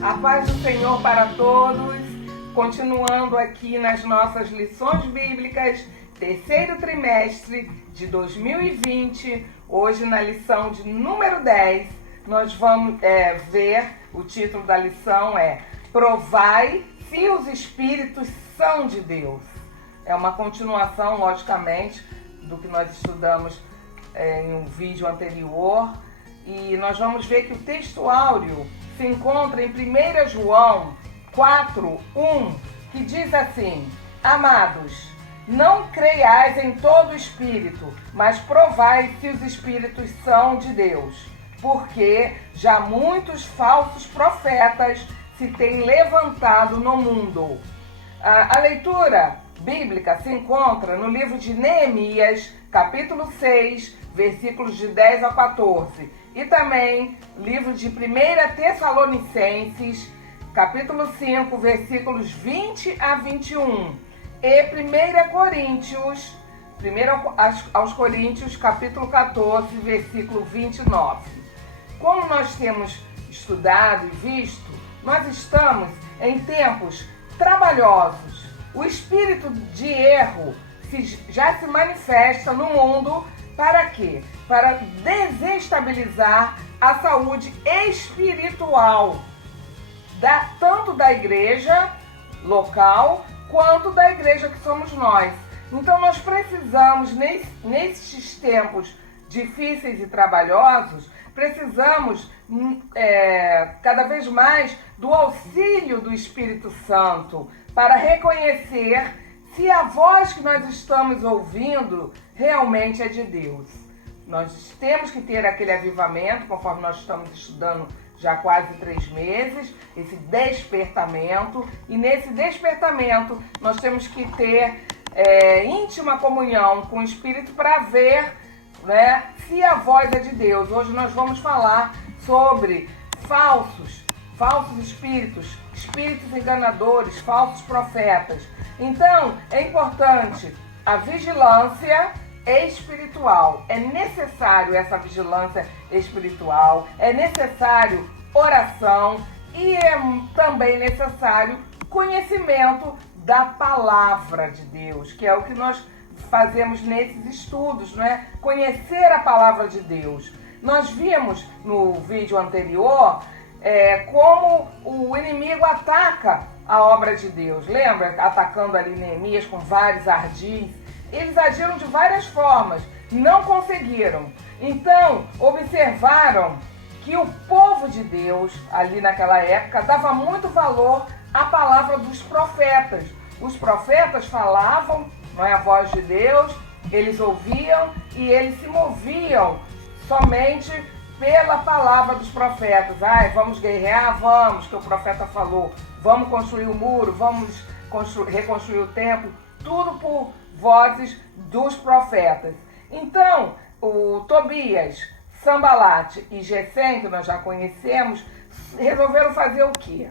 A paz do Senhor para todos. Continuando aqui nas nossas lições bíblicas, terceiro trimestre de 2020. Hoje na lição de número 10, nós vamos ver, o título da lição é Provai se os Espíritos são de Deus. É uma continuação, logicamente, do que nós estudamos em um vídeo anterior. E nós vamos ver que o texto áureo se encontra em 1 João 4:1, que diz assim: Amados, não creiais em todo espírito, mas provai se os espíritos são de Deus, porque já muitos falsos profetas se têm levantado no mundo. A leitura bíblica se encontra no livro de Neemias, capítulo 6, versículos de 10 a 14, e também livro de 1 Tessalonicenses, capítulo 5, versículos 20 a 21, e 1 Coríntios, 1 aos Coríntios, capítulo 14, versículo 29. Como nós temos estudado e visto, nós estamos em tempos trabalhosos. O espírito de erro já se manifesta no mundo para quê? Para desestabilizar a saúde espiritual, tanto da igreja local quanto da igreja que somos nós. Então nós precisamos, nesses tempos difíceis e trabalhosos, precisamos cada vez mais do auxílio do Espírito Santo para reconhecer se a voz que nós estamos ouvindo realmente é de Deus. Nós temos que ter aquele avivamento, conforme nós estamos estudando já há quase 3 meses, esse despertamento. E nesse despertamento nós temos que ter íntima comunhão com o Espírito para ver, se a voz é de Deus. Hoje nós vamos falar sobre falsos espíritos, espíritos enganadores, falsos profetas. Então, é importante a vigilância espiritual. É necessário essa vigilância espiritual, é necessário oração e é também necessário conhecimento da palavra de Deus, que é o que nós fazemos nesses estudos, Conhecer a palavra de Deus. Nós vimos no vídeo anterior como o inimigo ataca a obra de Deus. Lembra? Atacando ali Neemias com vários ardis. Eles agiram de várias formas, não conseguiram. Então, observaram que o povo de Deus, ali naquela época, dava muito valor à palavra dos profetas. Os profetas falavam, não é a voz de Deus, eles ouviam e eles se moviam somente pela palavra dos profetas. Vamos guerrear? Vamos, que o profeta falou. Vamos construir o muro, vamos reconstruir o templo. Tudo por vozes dos profetas. Então, o Tobias, Sambalate e Gesem, que nós já conhecemos, resolveram fazer o quê?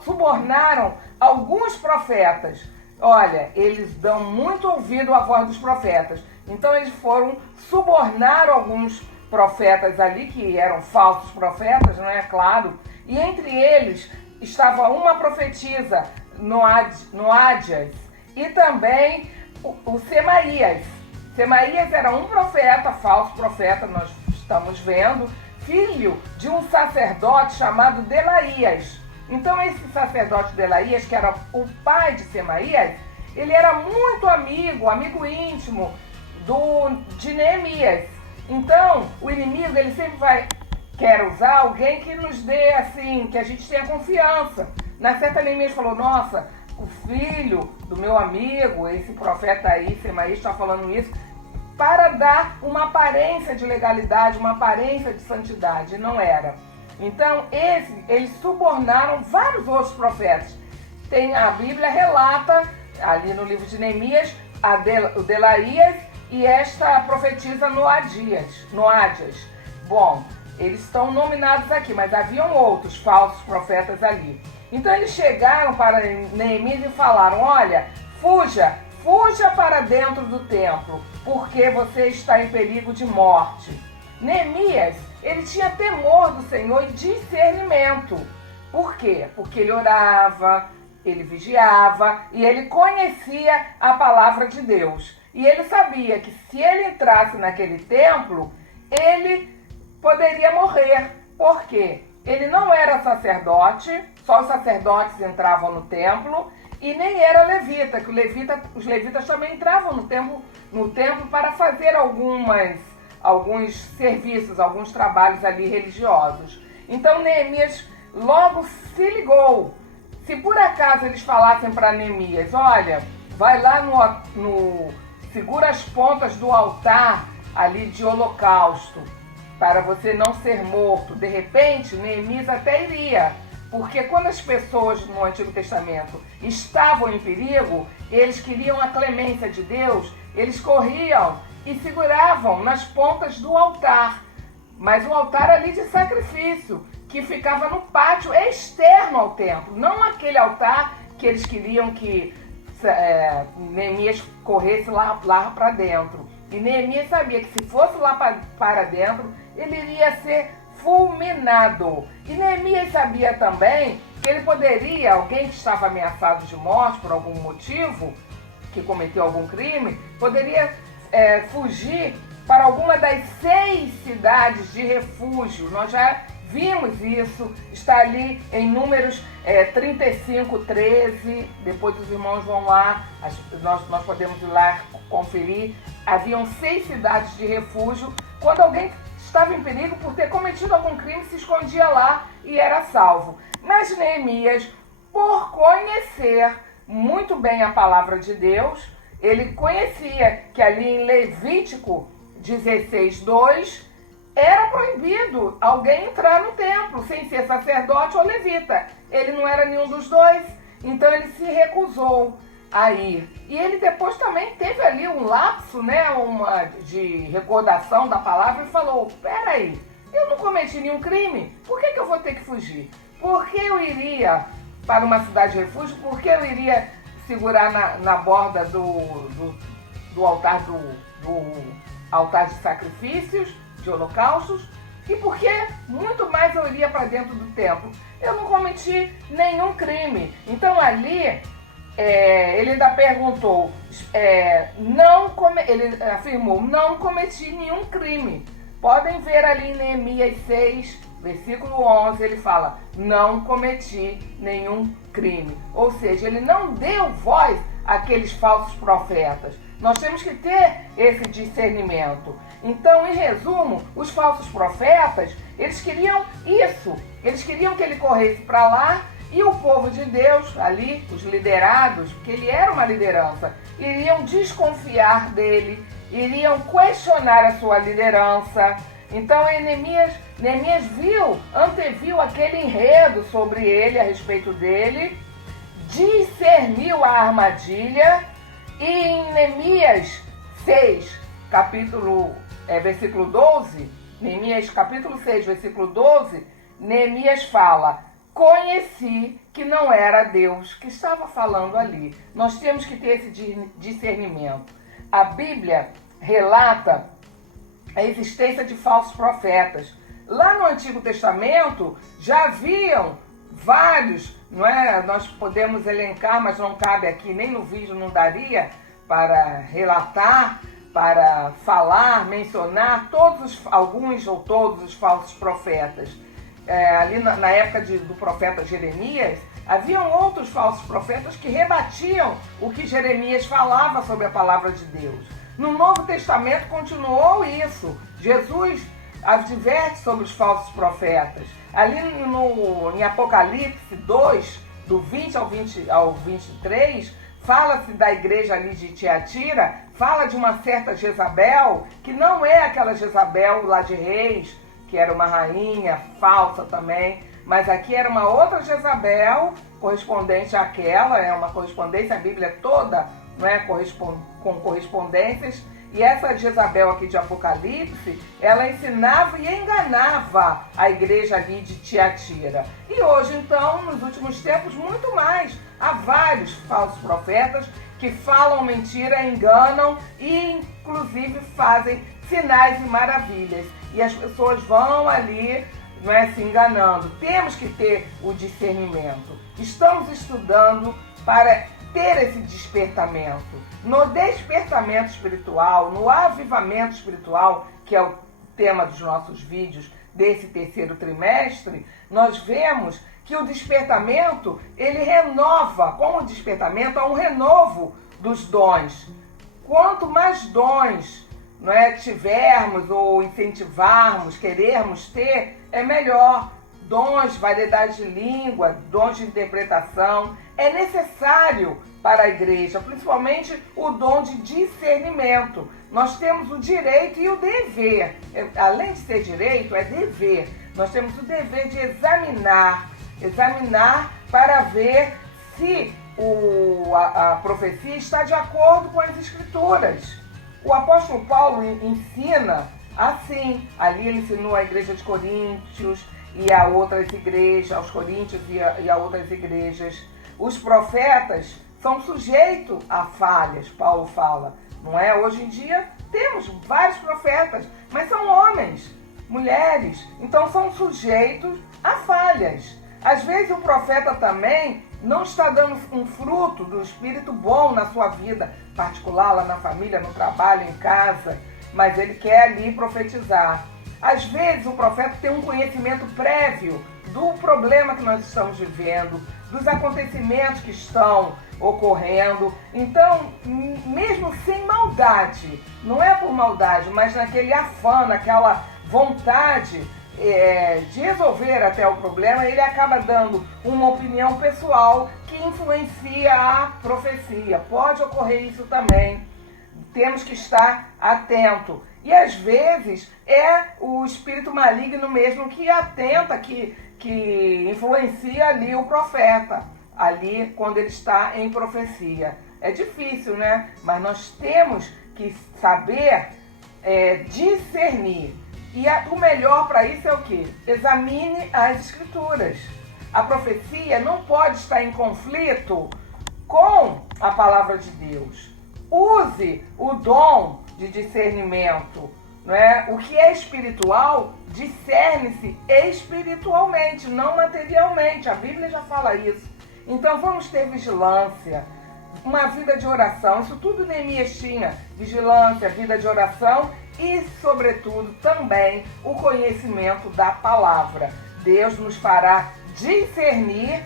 Subornaram alguns profetas. Olha, eles dão muito ouvido à voz dos profetas. Então eles foram subornar alguns profetas ali, que eram falsos profetas, não é claro? E entre eles estava uma profetisa, Noádias, e também o Semaías. Semaías era um profeta, falso profeta, nós estamos vendo, filho de um sacerdote chamado Delaías. Então esse sacerdote Delaías, que era o pai de Semaías, ele era muito amigo íntimo de Neemias. Então o inimigo, ele sempre quer usar alguém que nos dê assim, que a gente tenha confiança. Na certa Neemias falou: nossa, o filho do meu amigo, esse profeta aí, Semaías, está falando isso, para dar uma aparência de legalidade, uma aparência de santidade. Não era. Então, eles subornaram vários outros profetas. A Bíblia relata, ali no livro de Neemias, o Delaías e esta profetisa Noádias. Bom, eles estão nominados aqui, mas haviam outros falsos profetas ali. Então eles chegaram para Neemias e falaram: olha, fuja para dentro do templo, porque você está em perigo de morte. Neemias, ele tinha temor do Senhor e discernimento. Por quê? Porque ele orava, ele vigiava e ele conhecia a palavra de Deus. E ele sabia que se ele entrasse naquele templo, ele poderia morrer. Por quê? Ele não era sacerdote, só os sacerdotes entravam no templo, e nem era levita, que os levitas também entravam no templo para fazer alguns serviços, alguns trabalhos ali religiosos. Então Neemias logo se ligou. Se por acaso eles falassem para Neemias, olha, vai lá segura as pontas do altar ali de holocausto, para você não ser morto. De repente, Neemias até iria, porque quando as pessoas no Antigo Testamento estavam em perigo, eles queriam a clemência de Deus, eles corriam e seguravam nas pontas do altar, mas o altar ali de sacrifício, que ficava no pátio externo ao templo, não aquele altar que eles queriam que Neemias corresse lá para dentro. E Neemias sabia que se fosse lá para dentro, ele iria ser fulminado. E Neemias sabia também que ele poderia, alguém que estava ameaçado de morte por algum motivo, que cometeu algum crime, poderia fugir para alguma das 6 cidades de refúgio. Nós já vimos isso, está ali em Números 35, 13, depois os irmãos vão lá, nós podemos ir lá conferir. Haviam 6 cidades de refúgio, quando alguém estava em perigo por ter cometido algum crime, se escondia lá e era salvo. Mas Neemias, por conhecer muito bem a palavra de Deus, ele conhecia que ali em Levítico 16, 2, era proibido alguém entrar no templo sem ser sacerdote ou levita. Ele não era nenhum dos dois, então ele se recusou a ir. E ele depois também teve ali um lapso, de recordação da palavra e falou, peraí, eu não cometi nenhum crime, por que eu vou ter que fugir? Por que eu iria para uma cidade de refúgio? Por que eu iria segurar na borda do altar altar de sacrifícios, de holocaustos? E por que muito mais eu iria para dentro do templo? Eu não cometi nenhum crime. Então ali ele ainda perguntou, ele afirmou, não cometi nenhum crime. Podem ver ali em Neemias 6, versículo 11, ele fala, não cometi nenhum crime. Ou seja, ele não deu voz àqueles falsos profetas. Nós temos que ter esse discernimento. Então, em resumo, os falsos profetas, eles queriam isso. Eles queriam que ele corresse para lá e o povo de Deus, ali, os liderados, porque ele era uma liderança, iriam desconfiar dele, iriam questionar a sua liderança. Então, Neemias anteviu aquele enredo sobre ele, a respeito dele, discerniu a armadilha. E em Neemias 6, versículo 12, Neemias capítulo 6, versículo 12, Neemias fala, conheci que não era Deus que estava falando ali. Nós temos que ter esse discernimento. A Bíblia relata a existência de falsos profetas. Lá no Antigo Testamento já haviam vários, não é? Nós podemos elencar, mas não cabe aqui, nem no vídeo não daria para relatar, para falar, mencionar alguns ou todos os falsos profetas. Ali na época do profeta Jeremias, haviam outros falsos profetas que rebatiam o que Jeremias falava sobre a palavra de Deus. No Novo Testamento continuou isso. Jesus adverte sobre os falsos profetas. Ali em Apocalipse 2, do 20 ao 23, fala-se da igreja ali de Tiatira, fala de uma certa Jezabel, que não é aquela Jezabel lá de Reis, que era uma rainha falsa também, mas aqui era uma outra Jezabel, correspondente àquela, é uma correspondência, a Bíblia toda não é, com correspondências. E essa Jezabel aqui de Apocalipse, ela ensinava e enganava a igreja ali de Tiatira. E hoje, então, nos últimos tempos, muito mais. Há vários falsos profetas que falam mentira, enganam e, inclusive, fazem sinais e maravilhas. E as pessoas vão ali, não é, se enganando. Temos que ter o discernimento. Estamos estudando para ter esse despertamento. No despertamento espiritual, no avivamento espiritual, que é o tema dos nossos vídeos desse terceiro trimestre, nós vemos que o despertamento, ele renova. Com o despertamento há um renovo dos dons. Quanto mais dons, não é, tivermos ou incentivarmos, querermos ter, é melhor. Dons, variedade de língua, dons de interpretação, é necessário para a igreja, principalmente o dom de discernimento. Nós temos o direito e o dever, além de ser direito, é dever. Nós temos o dever de examinar para ver se a profecia está de acordo com as Escrituras. O apóstolo Paulo ensina assim, ali ele ensinou a igreja de Coríntios e a outras igrejas, aos coríntios e a outras igrejas. Os profetas são sujeitos a falhas, Paulo fala, não é? Hoje em dia temos vários profetas, mas são homens, mulheres, então são sujeitos a falhas. Às vezes o profeta também não está dando um fruto do Espírito bom na sua vida particular, lá na família, no trabalho, em casa, mas ele quer ali profetizar. Às vezes o profeta tem um conhecimento prévio do problema que nós estamos vivendo, dos acontecimentos que estão ocorrendo. Então, mesmo sem maldade, não é por maldade, mas naquele afã, naquela vontade de resolver até o problema, ele acaba dando uma opinião pessoal que influencia a profecia. Pode ocorrer isso também. Temos que estar atento. E às vezes é o espírito maligno mesmo que atenta, que influencia ali o profeta, ali quando ele está em profecia. É difícil, né? Mas nós temos que saber discernir. E o melhor para isso é o quê? Examine as Escrituras. A profecia não pode estar em conflito com a palavra de Deus. Use o dom de discernimento, não é? O que é espiritual discerne-se espiritualmente, não materialmente. A Bíblia já fala isso. Então vamos ter vigilância, uma vida de oração. Isso tudo Neemias tinha: vigilância, vida de oração e, sobretudo, também o conhecimento da palavra. Deus nos fará discernir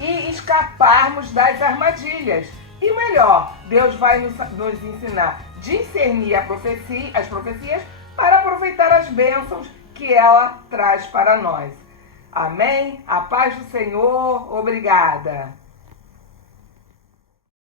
e escaparmos das armadilhas. E melhor, Deus vai nos ensinar a discernir as profecias para aproveitar as bênçãos que ela traz para nós. Amém? A paz do Senhor. Obrigada.